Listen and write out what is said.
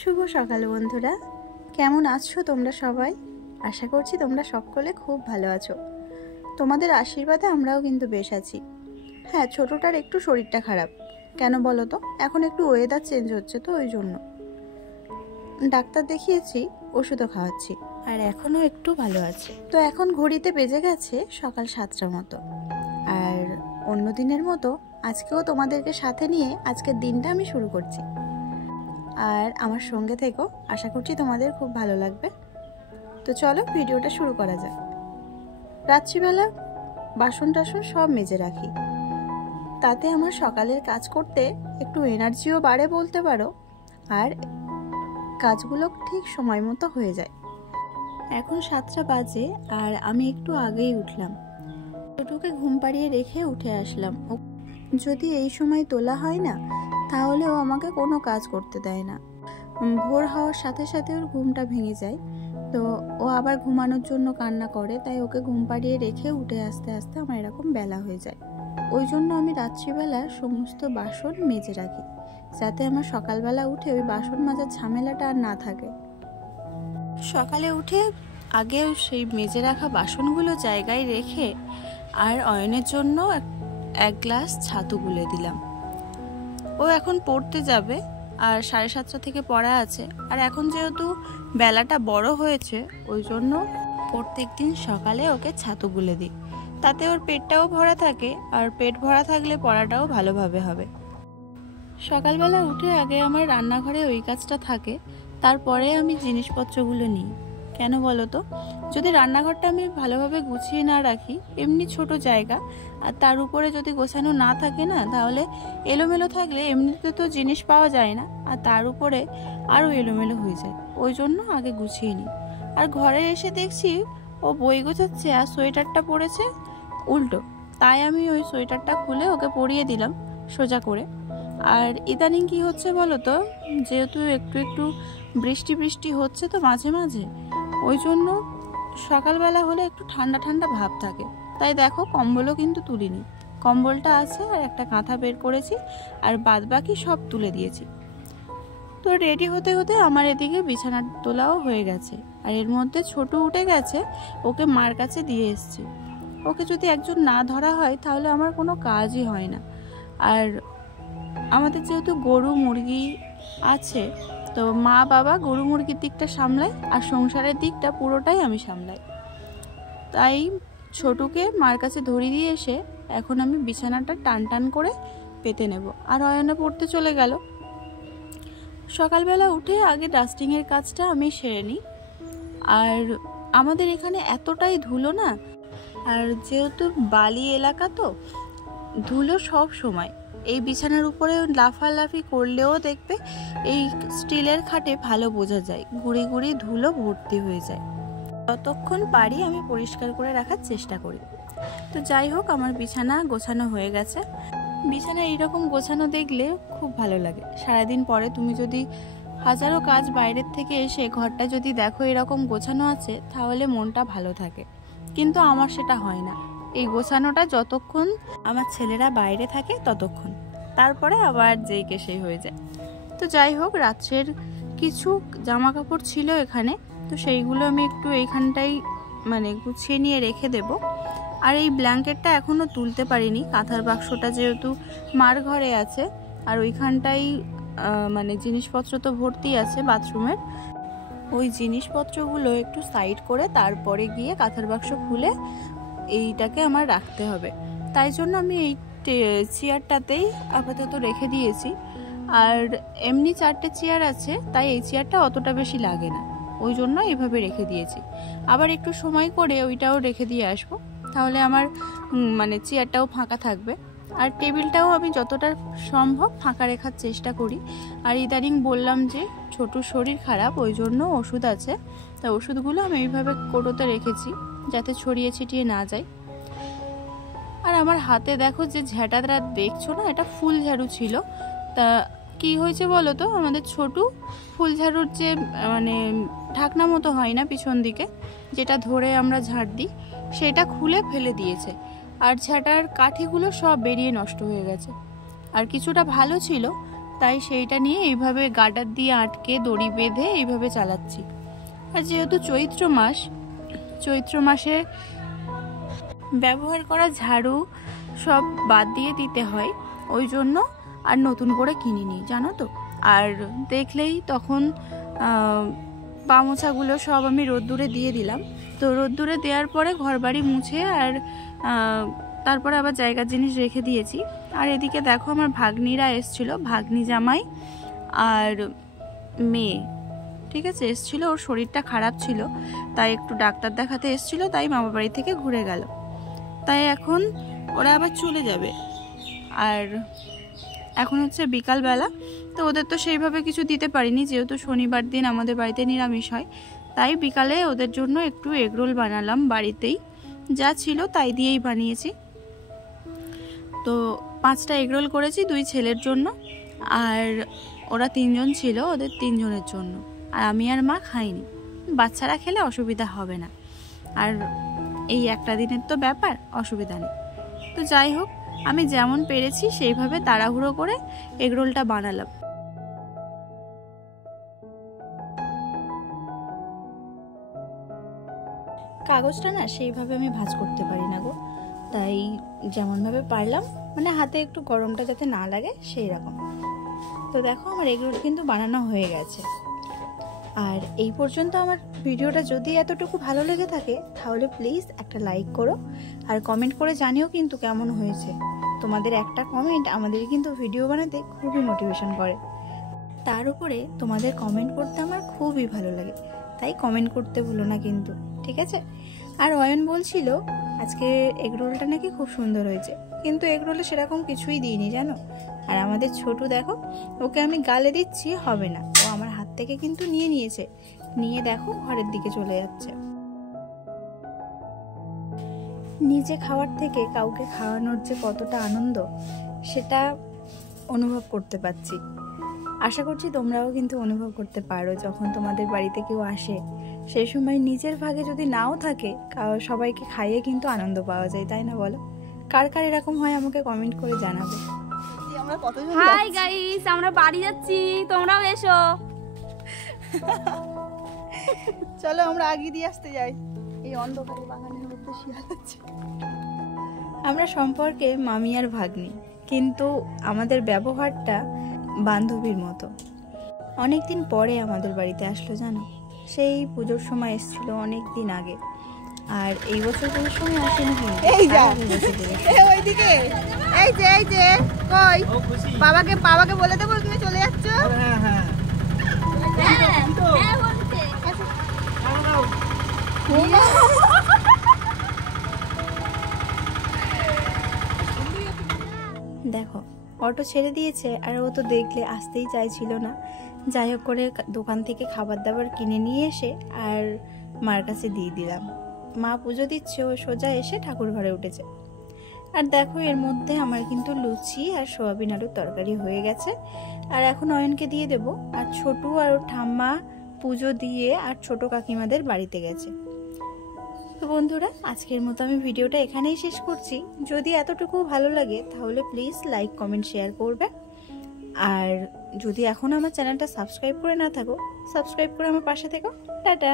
শুভ সকাল বন্ধুরা, কেমন আছো তোমরা সবাই? আশা করছি তোমরা সকলে খুব ভালো আছো। তোমাদের আশীর্বাদে আমরাও কিন্তু বেশ আছি। হ্যাঁ, ছোটটার একটু শরীরটা খারাপ। কেন বলো তো? এখন একটু ওয়েদার চেঞ্জ হচ্ছে তো, ওই জন্য ডাক্তার দেখিয়েছি, ওষুধও খাওয়াচ্ছি, আর এখনও একটু ভালো আছে। তো এখন ঘড়িতে বেজে গেছে সকাল 7টার মতো। আর অন্য দিনের মতো আজকেও তোমাদেরকে সাথে নিয়ে আজকের দিনটা আমি শুরু করছি। আর আমার সঙ্গে থেকো, আশা করছি তোমাদের খুব ভালো লাগবে। তো চলো ভিডিওটা শুরু করা যাক। রাত্রিবেলা বাসন টাসন সব মেজে রাখি, তাতে আমার সকালের কাজ করতে একটু এনার্জিও বাড়ে বলতে পারো, আর কাজগুলো ঠিক সময় মতো হয়ে যায়। এখন 7টা বাজে আর আমি একটু আগেই উঠলাম। ছোটুকে ঘুম পাড়িয়ে রেখে উঠে আসলাম। যদি এই সময় তোলা হয় না, তাহলে ও আমাকে কোনো কাজ করতে দেয় না। ভোর হওয়ার সাথে সাথে ওর ঘুমটা ভেঙে যায়, তো ও আবার ঘুমানোর জন্য কান্না করে। তাই ওকে ঘুম পাড়িয়ে রেখে উঠে আস্তে আস্তে আমার এরকম বেলা হয়ে যায়। ওই জন্য আমি রাত্রিবেলা সমস্ত বাসন মেজে রাখি, যাতে আমার সকালবেলা উঠে ওই বাসন মাজার ঝামেলাটা আর না থাকে। সকালে উঠে আগে সেই মেজে রাখা বাসনগুলো জায়গায় রেখে আর অয়নের জন্য এক গ্লাস ছাতু গুলে দিলাম। ও এখন পড়তে যাবে, আর 7:30 থেকে পড়া আছে। আর এখন যেহেতু বেলাটা বড় হয়েছে, ওই জন্য প্রত্যেক দিন সকালে ওকে ছাতু গুলে দিই, তাতে ওর পেটটাও ভরা থাকে, আর পেট ভরা থাকলে পড়াটাও ভালোভাবে হবে। সকালবেলা উঠে আগে আমার রান্নাঘরে ওই কাজটা থাকে, তারপরে আমি জিনিসপত্রগুলো নিই। কেন বলো তো? যদি রান্নাঘরটা আমি ভালোভাবে গুছিয়ে না রাখি, এমনি ছোট জায়গা, আর তার উপরে যদি গোছানো না থাকে না, তাহলে এলোমেলো থাকলে এমনিতে তো জিনিস পাওয়া যায় না, আর তার উপরে আরও এলোমেলো হয়ে যায়। ওই জন্য আগে গুছিয়ে নিই। আর ঘরে এসে দেখছি ও বই গোছাচ্ছে আর সোয়েটারটা পরেছে উল্টো, তাই আমি ওই সোয়েটারটা খুলে ওকে পরিয়ে দিলাম সোজা করে। আর ইদানিং কি হচ্ছে বলো তো, যেহেতু একটু একটু বৃষ্টি বৃষ্টি হচ্ছে তো মাঝে মাঝে, ওই জন্য সকালবেলা হলে একটু ঠান্ডা ঠান্ডা ভাব থাকে। তাই দেখো, কম্বলও কিন্তু তুলিনি, কম্বলটা আছে আর একটা কাঁথা বের করেছি, আর বাদ বাকি সব তুলে দিয়েছি। তো রেডি হতে হতে আমার এদিকে বিছানার তোলাও হয়ে গেছে। আর এর মধ্যে ছোট উঠে গেছে, ওকে মার কাছে দিয়ে এসছি। ওকে যদি একজন না ধরা হয়, তাহলে আমার কোনো কাজই হয় না। আর আমাদের যেহেতু গরু মুরগি আছে, তো মা বাবা গরু মুরগির দিকটা সামলায়, আর সংসারের দিকটা পুরোটাই আমি সামলাই। তাই ছোটুকে মার কাছে ধরিয়ে দিয়ে এসে এখন আমি বিছানাটা টান টান করে পেতে নেব। আর অয়নে পড়তে চলে গেল। সকালবেলা উঠে আগে ডাস্টিংয়ের কাজটা আমি সেরে নিই। আর আমাদের এখানে এতটাই ধুলো না, আর যেহেতু বালি এলাকা, তো ধুলো সব সময়। এই বিছানার উপরে লাফালাফি করলেও দেখবে এই স্টিলের খাটে ভালো বোঝা যায়, গুঁড়ি গুঁড়ি ধুলো ভর্তি হয়ে যায়। ততক্ষণ পারি আমি পরিষ্কার করে রাখার চেষ্টা করি। তো যাই হোক, আমার বিছানা গোছানো হয়ে গেছে। বিছানা এইরকম গোছানো দেখলে খুব ভালো লাগে। সারাদিন পরে তুমি যদি হাজারো কাজ বাইরের থেকে এসে ঘরটা যদি দেখো এরকম গোছানো আছে, তাহলে মনটা ভালো থাকে। কিন্তু আমার সেটা হয় না। এই গোছানোটা যতক্ষণ আমার ছেলেরা বাইরে থাকে ততক্ষণ, তারপরে আবার যেই কে সেই হয়ে যায়। তো যাই হোক, রাত্রের কিছু জামা কাপড় ছিল এখানে, তো সেইগুলো আমি একটু এইখানটাই গুছিয়ে নিয়ে রেখে দেব। আর এই ব্ল্যাঙ্কেটটা এখনো তুলতে পারিনি, কাঁথার বাক্সটা যেহেতু মার ঘরে আছে, আর ওইখানটাই জিনিসপত্র তো ভর্তি আছে বাথরুমের। ওই জিনিসপত্রগুলো একটু সাইড করে তারপরে গিয়ে কাঁথার বাক্স খুলে এইটাকে আমার রাখতে হবে। তাই জন্য আমি এই চেয়ারটাতেই আপাতত রেখে দিয়েছি। আর এমনি 4টে চেয়ার আছে, তাই এই চেয়ারটা অতটা বেশি লাগে না, ওই জন্য এইভাবে রেখে দিয়েছি। আবার একটু সময় করে ওইটাও রেখে দিয়ে আসবো, তাহলে আমার চেয়ারটাও ফাঁকা থাকবে। আর টেবিলটাও আমি যতটা সম্ভব ফাঁকা রাখার চেষ্টা করি। আর ইদানিং বললাম যে ছোটুর শরীর খারাপ, ওই জন্য ওষুধ আছে, তা ওষুধগুলো আমি এইভাবে কোটোতে রেখেছি, যাতে ছড়িয়ে ছিটিয়ে না যায়। আর আমার হাতে দেখো যে ঝাঁটাটা দেখছো না, এটা ফুল ঝাড়ু ছিল। তা কি হয়েছে বলো তো, আমাদের ছোটু ফুল ঝাড়ুর যে ঢাকনা মতো হয় না পিছন দিকে, যেটা ধরে আমরা ঝাড় দিই, সেটা খুলে ফেলে দিয়েছে। আর ঝাঁটার কাঠিগুলো সব বেরিয়ে নষ্ট হয়ে গেছে। আর কিছুটা ভালো ছিল, তাই সেইটা নিয়ে এইভাবে গার্ডার দিয়ে আটকে দড়ি বেঁধে এইভাবে চালাচ্ছি। আর যেহেতু চৈত্র মাসে ব্যবহার করা ঝাড়ু সব বাদ দিয়ে দিতে হয়, ওই জন্য আর নতুন করে কিনিনি জানো তো। আর দেখলেই তখন পা মোছাগুলো সব আমি রোদ্দুরে দিয়ে দিলাম। তো রোদ্দুরে দেওয়ার পরে ঘরবাড়ি মুছে আর তারপরে আবার জায়গার জিনিস রেখে দিয়েছি। আর এদিকে দেখো আমার ভাগ্নিরা এসছিল, ভাগ্নি জামাই আর মেয়ে, ঠিক আছে, এসছিল। ওর শরীরটা খারাপ ছিল, তাই একটু ডাক্তার দেখাতে এসছিল, তাই মামা বাড়ি থেকে ঘুরে গেল। তাই এখন ওরা আবার চলে যাবে। আর এখন হচ্ছে বিকালবেলা, তো ওদের তো সেইভাবে কিছু দিতে পারিনি, যেহেতু শনিবার দিন আমাদের বাড়িতে নিরামিষ হয়। তাই বিকালে ওদের জন্য একটু এগরোল বানালাম, বাড়িতেই যা ছিল তাই দিয়েই বানিয়েছি। তো 5টা এগরোল করেছি 2 ছেলের জন্য, আর ওরা 3 জন ছিল, ওদের 3 জনের জন্য। আর আমি আর মা খাইনি, বাচ্চারা খেলে অসুবিধা হবে না, আর এই একটা দিনের তো ব্যাপার, অসুবিধা নেই। তো যাই হোক, আমি যেমন পেরেছি সেইভাবে তাড়াহুড়ো করে এগরোলটা বানালাম। কাগজটা না সেইভাবে আমি ভাঁজ করতে পারি না গো, তাই যেমনভাবে পারলাম, মানে হাতে একটু গরমটা যাতে না লাগে সেই রকম। তো দেখো আমার এগরোল কিন্তু বানানো হয়ে গেছে। আর এই পর্যন্ত আমার ভিডিওটা যদি এতটুকু ভালো লেগে থাকে তাহলে প্লিজ একটা লাইক করো, আর কমেন্ট করে জানিও কিন্তু কেমন হয়েছে। তোমাদের একটা কমেন্ট আমাদের কিন্তু ভিডিও বানাতে খুবই মোটিভেশন করে। তার উপরে তোমাদের কমেন্ট করতে আমার খুবই ভালো লাগে, তাই কমেন্ট করতে ভুলো না কিন্তু, ঠিক আছে। আর অয়ন বলছিল আজকে এগরোলটা নাকি খুব সুন্দর হয়েছে, কিন্তু এগরোলে সেরকম কিছুই দিইনি জানো। আর আমাদের ছোটু দেখো, ওকে আমি গালে দিচ্ছি হবে না, ও আমার হাত থেকে কিন্তু নিয়েছে, নিয়ে দেখো ঘরের দিকে চলে যাচ্ছে। নিজে খাওয়ার থেকে কাউকে খাওয়ানোর যে কতটা আনন্দ সেটা অনুভব করতে পারছি। আশা করছি তোমরাও কিন্তু অনুভব করতে পারো, যখন তোমাদের বাড়িতে কেউ আসে সেই সময় নিজের ভাগে যদি নাও থাকে, সবাইকে খাইয়ে কিন্তু আনন্দ পাওয়া যায়, তাই না বলো? কার কার এরকম হয় আমাকে কমেন্ট করে জানাবে। হাই গাইস, আমরা বাড়ি যাচ্ছি, তোমরাও এসো। চলো আমরা আগে দিয়ে আসতে যাই, এই অন্ধকারে বাগানের মধ্যে শিয়াল আছে। আমরা সম্পর্কে মামি আর ভাগ্নি, কিন্তু আমাদের ব্যবহারটা বান্ধবীর মতো। অনেকদিন পরে আমাদের বাড়িতে আসলো জানো, সেই পুজোর সময় এসেছিল অনেক দিন আগে, আর এই বছর পুজোর সময় আসেনি। এই যা ওইদিকে, এই যে কই বাবাকে বলে দেবো তুমি চলে যাচ্ছ। দেখো অটো ছেড়ে দিয়েছে, আর ও তো দেখলে আসতেই চাইছিল না। যাই হোক করে দোকান থেকে খাবার দাবার কিনে নিয়ে এসে আর মার কাছে দিয়ে দিলাম। মা পুজো দিচ্ছে, ও সোজা এসে ঠাকুর ঘরে উঠেছে। আর দেখো এর মধ্যে আমার কিন্তু লুচি আর সোয়াবিন আলুর তরকারি হয়ে গেছে, আর এখন অয়নকে দিয়ে দেব। আর ছোটু আর ঠাম্মা পুজো দিয়ে আর ছোট কাকিমাদের বাড়িতে গেছে। তো বন্ধুরা, আজকের মতো আমি ভিডিওটা এখানেই শেষ করছি। যদি এতটুকু ভালো লাগে তাহলে প্লিজ লাইক কমেন্ট শেয়ার করবে, আর যদি এখনো আমার চ্যানেলটা সাবস্ক্রাইব করে না থাকো, সাবস্ক্রাইব করে আমার পাশে থেকো। টাটা।